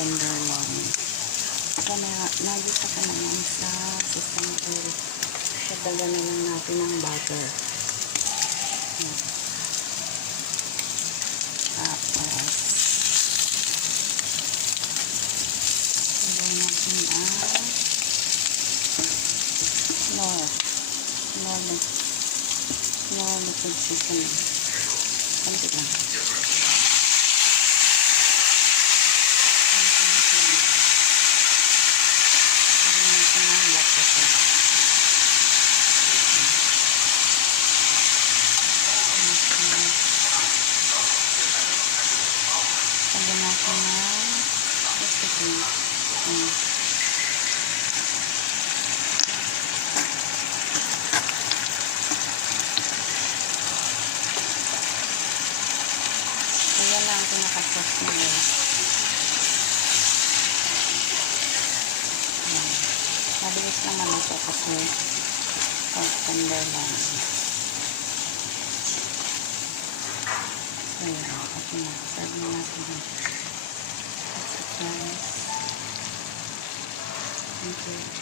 tenderloin. So, nagisa ka naman sa sesame oil. So, dagdagan na lang natin ng butter. Tapos, lagyan natin ang no liquid seasoning. Konti lang. Yan lang ang pinaka-sauce nila. Mabilis naman ito kasi tender lang. So, yan. Okay na. Serve na natin. That's it, guys. Thank you.